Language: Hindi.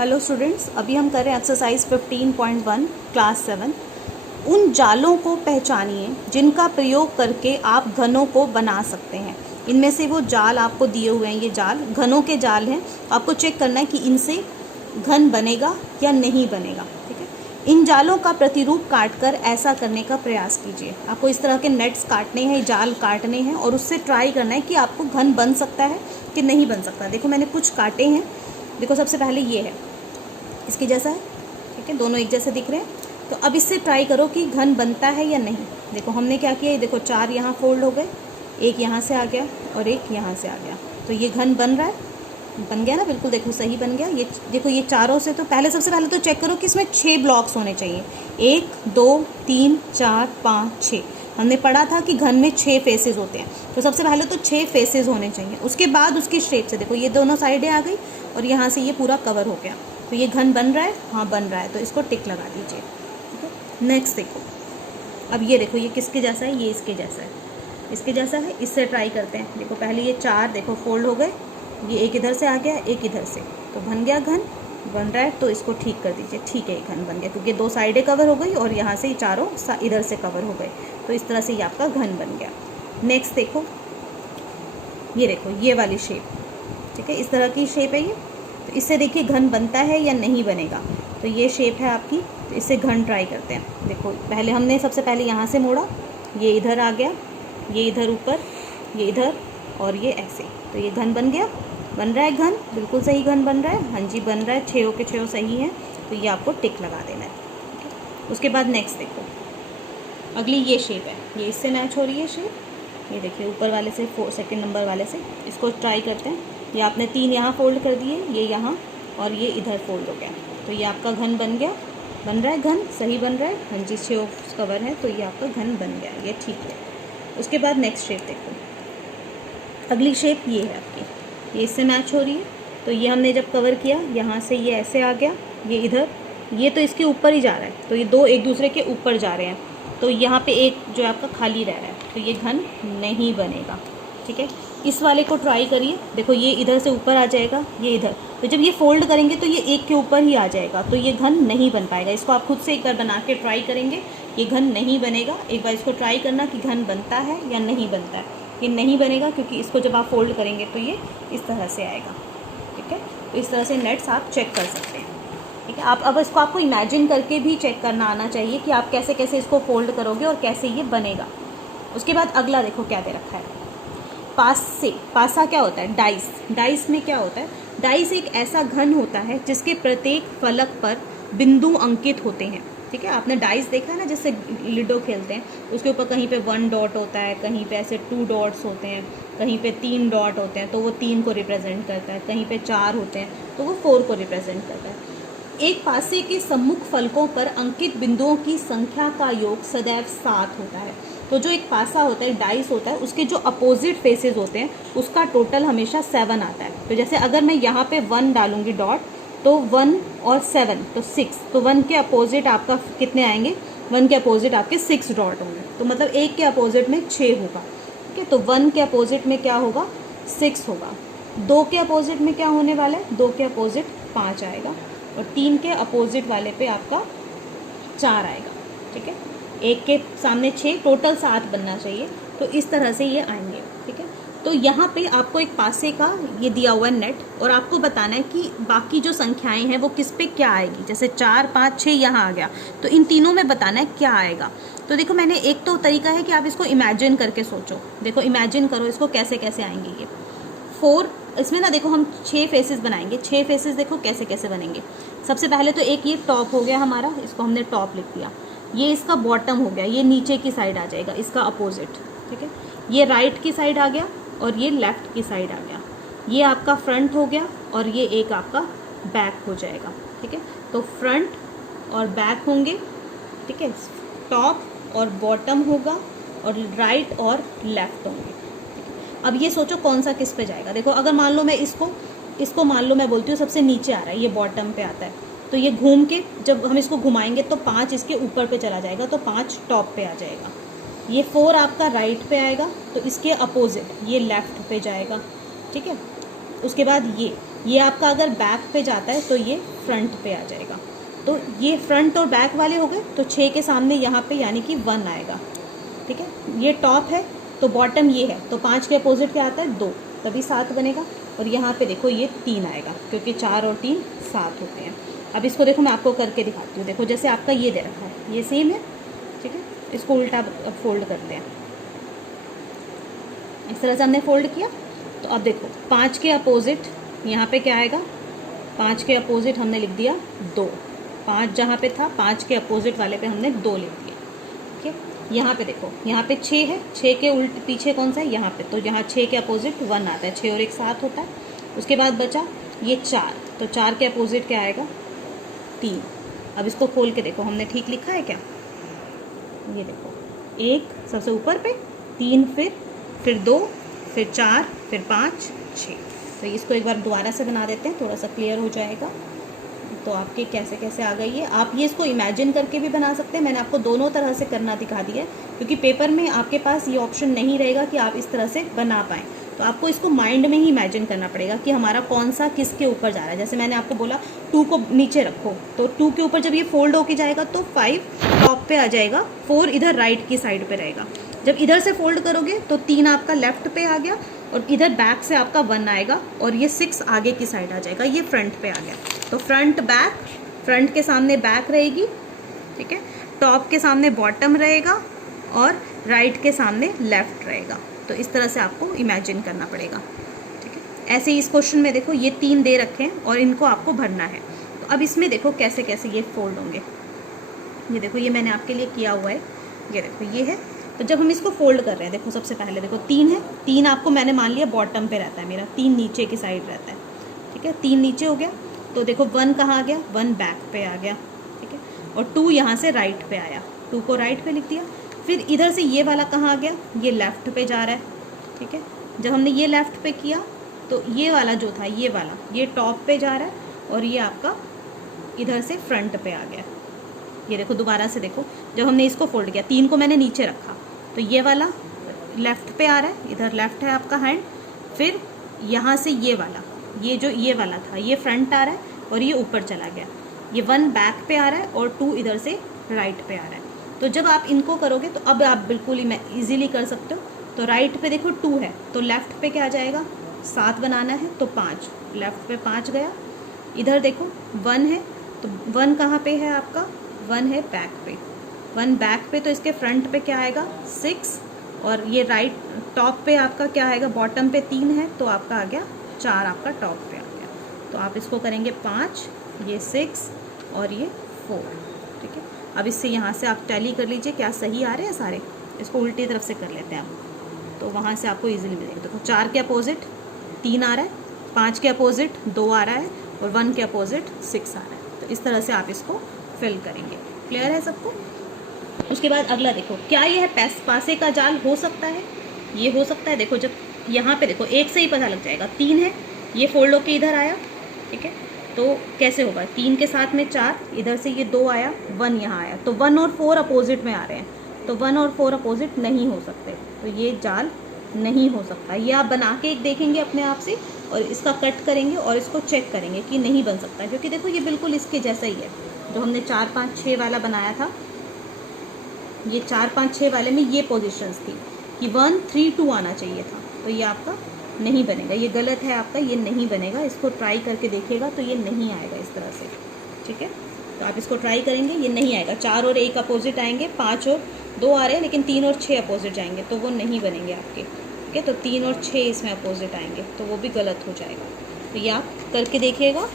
हेलो स्टूडेंट्स, अभी हम कर रहे हैं एक्सरसाइज 15.1 क्लास 7। उन जालों को पहचानिए जिनका प्रयोग करके आप घनों को बना सकते हैं। इनमें से वो जाल आपको दिए हुए हैं, ये जाल घनों के जाल हैं। आपको चेक करना है कि इनसे घन बनेगा या नहीं बनेगा। ठीक है, इन जालों का प्रतिरूप काटकर ऐसा करने का प्रयास कीजिए। आपको इस तरह के नेट्स काटने हैं, जाल काटने हैं और उससे ट्राई करना है कि आपको घन बन सकता है कि नहीं बन सकता। देखो मैंने कुछ काटे हैं। देखो सबसे पहले ये है, इसके जैसा है। ठीक है, दोनों एक जैसे दिख रहे हैं। तो अब इससे ट्राई करो कि घन बनता है या नहीं। देखो हमने क्या किया, देखो 4 यहाँ फोल्ड हो गए, एक यहाँ से आ गया और एक यहाँ से आ गया। तो ये घन बन रहा है, बन गया ना, बिल्कुल देखो सही बन गया। ये देखो ये चारों से, तो पहले सबसे पहले तो चेक करो कि इसमें 6 ब्लॉक्स होने चाहिए। 1 2 3 4 5 6। हमने पढ़ा था कि घन में 6 फेसेस होते हैं। तो सबसे पहले तो 6 फेसेस होने चाहिए। उसके बाद उसकी शेप से देखो ये दोनों साइडें आ गई और यहाँ से ये पूरा कवर हो गया। तो ये घन बन रहा है, हाँ बन रहा है, तो इसको टिक लगा दीजिए। ठीक है, नेक्स्ट देखो, अब ये देखो ये किसके जैसा है, ये इसके जैसा है, इसके जैसा है। इससे ट्राई करते हैं। देखो पहले ये 4 देखो फोल्ड हो गए, ये एक इधर से आ गया, एक इधर से, तो बन गया घन, बन रहा है। तो इसको ठीक कर दीजिए। ठीक है, ये घन बन गया क्योंकि 2 साइडें कवर हो गई और यहाँ से ये चारों इधर से कवर हो गए। तो इस तरह से ये आपका घन बन गया। नेक्स्ट देखो, ये देखो ये वाली शेप। ठीक है, इस तरह की शेप है ये। तो इससे देखिए घन बनता है या नहीं बनेगा। तो ये शेप है आपकी, तो इससे घन ट्राई करते हैं। देखो पहले हमने सबसे पहले यहाँ से मोड़ा, ये इधर आ गया, ये इधर ऊपर, ये इधर और ये ऐसे। तो ये घन बन गया, बन रहा है घन, बिल्कुल सही घन बन रहा है। हाँ जी बन रहा है, 6 के 6 सही हैं। तो ये आपको टिक लगा देना है। ठीक है, उसके बाद नेक्स्ट देखो, अगली ये शेप है, ये इससे मैच हो रही है शेप। ये देखिए ऊपर वाले से, 2nd नंबर वाले से। इसको ट्राई करते हैं। ये आपने 3 यहाँ फोल्ड कर दिए, ये यहाँ और ये इधर फोल्ड हो गया। तो ये आपका घन बन गया, बन रहा है घन, सही बन रहा है। हाँ जी 6 कवर है, तो ये आपका घन बन गया, ये ठीक है। उसके बाद नेक्स्ट शेप देखो, अगली शेप ये है आपकी, ये इससे मैच हो रही है। तो ये हमने जब कवर किया, यहाँ से ये ऐसे आ गया, ये इधर, ये तो इसके ऊपर ही जा रहा है। तो ये 2 एक दूसरे के ऊपर जा रहे हैं। तो यहाँ पे एक जो आपका खाली रह रहा है, तो ये घन नहीं बनेगा। ठीक है, इस वाले को ट्राई करिए। देखो ये इधर से ऊपर आ जाएगा, ये इधर, तो जब ये फोल्ड करेंगे तो ये एक के ऊपर ही आ जाएगा। तो ये घन नहीं बन पाएगा। इसको आप खुद से एक बार बना के ट्राई करेंगे, ये घन नहीं बनेगा। एक बार इसको ट्राई करना कि घन बनता है या नहीं बनता है। ये नहीं बनेगा क्योंकि इसको जब आप फोल्ड करेंगे तो ये इस तरह से आएगा। ठीक है, तो इस तरह से नेट्स आप चेक कर सकते हैं। ठीक है, आप अब इसको आपको इमेजिन करके भी चेक करना आना चाहिए कि आप कैसे कैसे इसको फोल्ड करोगे और कैसे ये बनेगा। उसके बाद अगला देखो क्या दे रखा है, पासे। पासा क्या होता है, डाइस। डाइस में क्या होता है, डाइस एक ऐसा घन होता है जिसके प्रत्येक फलक पर बिंदु अंकित होते हैं। ठीक है, आपने डाइस देखा है ना, जिससे लिडो खेलते हैं, उसके ऊपर कहीं पे 1 डॉट होता है, कहीं पे ऐसे 2 डॉट्स होते हैं, कहीं पे 3 डॉट होते हैं, तो वो 3 को रिप्रेजेंट करता है, कहीं पे 4 होते हैं तो वो 4 को रिप्रेजेंट करता है। एक पासे के सम्मुख फलकों पर अंकित बिंदुओं की संख्या का योग सदैव 7 होता है। तो जो एक पासा होता है, डाइस होता है, उसके जो अपोजिट फेसेस होते हैं उसका टोटल हमेशा 7 आता है। तो जैसे अगर मैं यहाँ पे 1 डालूंगी डॉट, तो 1 और 7 तो 6। तो 1 के अपोजिट आपका कितने आएंगे, 1 के अपोजिट आपके 6 डॉट होंगे। तो मतलब 1 के अपोजिट में 6 होगा। ठीक है, तो 1 के अपोजिट में क्या होगा, 6 होगा। 2 के अपोजिट में क्या होने वाला है, 2 के अपोजिट 5 आएगा और 3 के अपोजिट वाले पे आपका 4 आएगा। ठीक है, 1 के सामने 6, टोटल 7 बनना चाहिए। तो इस तरह से ये आएंगे। ठीक है, तो यहाँ पे आपको एक पासे का ये दिया हुआ है नेट, और आपको बताना है कि बाकी जो संख्याएं हैं वो किस पे क्या आएगी। जैसे 4 5 6 यहाँ आ गया, तो इन तीनों में बताना है क्या आएगा। तो देखो मैंने, एक तो तरीका है कि आप इसको इमेजिन करके सोचो। देखो इमेजिन करो इसको कैसे कैसे आएंगे ये 4। इसमें ना देखो हम 6 फेसेस बनाएंगे। 6 फेसेस देखो कैसे कैसे बनेंगे। सबसे पहले तो एक ये टॉप हो गया हमारा, इसको हमने टॉप लिख दिया। ये इसका बॉटम हो गया, ये नीचे की साइड आ जाएगा, इसका अपोजिट। ठीक है, ये राइट की साइड आ गया और ये लेफ्ट की साइड आ गया। ये आपका फ्रंट हो गया और ये एक आपका बैक हो जाएगा। ठीक है, तो फ्रंट और बैक होंगे। ठीक है, टॉप और बॉटम होगा और राइट और लेफ्ट होंगे। अब ये सोचो कौन सा किस पे जाएगा। देखो अगर मान लो मैं इसको मान लो मैं बोलती हूँ सबसे नीचे आ रहा है, ये बॉटम पे आता है, तो ये घूम के जब हम इसको घुमाएंगे तो 5 इसके ऊपर पे चला जाएगा, तो 5 टॉप पे आ जाएगा। ये 4 आपका राइट पे आएगा, तो इसके अपोजिट ये लेफ्ट पे जाएगा। ठीक है, उसके बाद ये आपका अगर बैक पे जाता है तो ये फ्रंट पे आ जाएगा। तो ये फ्रंट और बैक वाले हो गए। तो 6 के सामने यहाँ पे यानी कि 1 आएगा, ठीक है। ये टॉप है तो बॉटम ये है, तो 5 के अपोजिट क्या आता है 2, तभी 7 बनेगा। और यहाँ पे देखो ये 3 आएगा, क्योंकि 4 और 3 7 होते हैं। अब इसको देखो मैं आपको करके दिखाती हूँ। देखो जैसे आपका ये दे रखा है, ये सेम है, ठीक है। इसको उल्टा फोल्ड करते हैं। इस तरह से हमने फोल्ड किया। तो अब देखो 5 के अपोजिट यहाँ पे क्या आएगा, 5 के अपोजिट हमने लिख दिया 2। 5 जहाँ पे था 5 के अपोजिट वाले पे हमने 2 लिख दिया, ठीक है। यहाँ पे देखो, यहाँ पे 6 है, 6 के उल्ट पीछे कौन सा है यहाँ पे, तो यहाँ 6 के अपोजिट 1 आता है, 6 और 1 7 होता है। उसके बाद बचा ये 4, तो 4 के अपोजिट क्या आएगा 3। अब इसको खोल के देखो हमने ठीक लिखा है क्या, ये देखो 1 सबसे ऊपर पे, 3 फिर 2 फिर 4 फिर 5 6। तो इसको एक बार दोबारा से बना देते हैं, थोड़ा सा क्लियर हो जाएगा। तो आपके कैसे कैसे आ गई है। आप ये इसको इमेजिन करके भी बना सकते हैं। मैंने आपको दोनों तरह से करना दिखा दिया है, क्योंकि पेपर में आपके पास ये ऑप्शन नहीं रहेगा कि आप इस तरह से बना पाएँ। तो आपको इसको माइंड में ही इमेजिन करना पड़ेगा कि हमारा कौन सा किसके ऊपर जा रहा है। जैसे मैंने आपको बोला 2 को नीचे रखो, तो 2 के ऊपर जब ये फोल्ड होके जाएगा तो 5 टॉप पे आ जाएगा, 4 इधर राइट की साइड पे रहेगा। जब इधर से फोल्ड करोगे तो 3 आपका लेफ्ट पे आ गया, और इधर बैक से आपका 1 आएगा, और ये 6 आगे की साइड आ जाएगा, ये फ्रंट पे आ गया। तो फ्रंट बैक, फ्रंट के सामने बैक रहेगी, ठीक है। टॉप के सामने बॉटम रहेगा, और राइट के सामने लेफ्ट रहेगा। तो इस तरह से आपको इमेजिन करना पड़ेगा, ठीक है। ऐसे ही इस क्वेश्चन में देखो ये 3 दे रखे हैं और इनको आपको भरना है। तो अब इसमें देखो कैसे कैसे ये फोल्ड होंगे। ये देखो ये मैंने आपके लिए किया हुआ है, ये देखो ये है। तो जब हम इसको फोल्ड कर रहे हैं, देखो सबसे पहले देखो 3 है, 3 आपको मैंने मान लिया बॉटम पे रहता है मेरा, 3 नीचे की साइड रहता है, ठीक है। 3 नीचे हो गया, तो देखो 1 कहाँ आ गया, 1 बैक पे आ गया, ठीक है। और 2 यहाँ से राइट पे आया, 2 को राइट पे लिख दिया। फिर इधर से ये वाला कहाँ आ गया, ये लेफ़्ट पे जा रहा है, ठीक है। जब हमने ये लेफ़्ट पे किया तो ये वाला जो था, ये वाला ये टॉप पे जा रहा है, और ये आपका इधर से फ्रंट पे आ गया। ये देखो दोबारा से देखो, जब हमने इसको फोल्ड किया, 3 को मैंने नीचे रखा, तो ये वाला लेफ़्ट पे आ रहा है, इधर लेफ़्ट है आपका हैंड। फिर यहाँ से ये वाला, ये जो ये वाला था, ये फ्रंट आ रहा है, और ये ऊपर चला गया। ये 1 बैक पे आ रहा है, और 2 इधर से राइट पे आ रहा है। तो जब आप इनको करोगे तो अब आप बिल्कुल ईजिली कर सकते हो। तो राइट पे देखो 2 है, तो लेफ़्ट पे क्या आ जाएगा, 7 बनाना है तो 5, लेफ़्ट पे 5 गया। इधर देखो 1 है, तो 1 कहाँ पे है आपका, 1 है बैक पे, 1 बैक पे, तो इसके फ्रंट पे क्या आएगा 6, और ये राइट टॉप पे आपका क्या आएगा, बॉटम पे 3 है, तो आपका आ गया 4, आपका टॉप पे आ गया। तो आप इसको करेंगे 5, ये 6 और ये 4, ठीक है। अब इससे यहाँ से आप टैली कर लीजिए क्या सही आ रहे हैं सारे। इसको उल्टी तरफ से कर लेते हैं आप, तो वहाँ से आपको इजीली मिलेगा। देखो 4 के अपोजिट 3 आ रहा है, 5 के अपोजिट 2 आ रहा है, और 1 के अपोजिट 6 आ रहा है। तो इस तरह से आप इसको फिल करेंगे। क्लियर है सबको। उसके बाद अगला देखो, क्या यह पासे का जाल हो सकता है, ये हो सकता है। देखो जब यहाँ पे देखो 1 से ही पता लग जाएगा, 3 है, ये फोल्ड होके इधर आया, ठीक है। तो कैसे होगा, 3 के साथ में 4, इधर से ये 2 आया, 1 यहाँ आया, तो 1 और 4 अपोजिट में आ रहे हैं, तो 1 और 4 अपोजिट नहीं हो सकते, तो ये जाल नहीं हो सकता। ये आप बना के एक देखेंगे अपने आप से, और इसका कट करेंगे और इसको चेक करेंगे कि नहीं बन सकता, क्योंकि देखो ये बिल्कुल इसके जैसा ही है जो हमने 4 5 6 वाला बनाया था। ये 4 5 6 वाले में ये पोजीशंस थी कि 1 3 2 आना चाहिए था, तो ये आपका नहीं बनेगा, ये गलत है आपका, ये नहीं बनेगा। इसको ट्राई करके देखिएगा तो ये नहीं आएगा इस तरह से, ठीक है। तो आप इसको ट्राई करेंगे, ये नहीं आएगा। 4 और 1 अपोजिट आएंगे, 5 और 2 आ रहे हैं, लेकिन 3 और 6 अपोजिट जाएंगे, तो वो नहीं बनेंगे आपके, ठीक है। तो 3 और 6 इसमें अपोजिट आएंगे, तो वो भी गलत हो जाएगा। तो ये आप करके देखिएगा।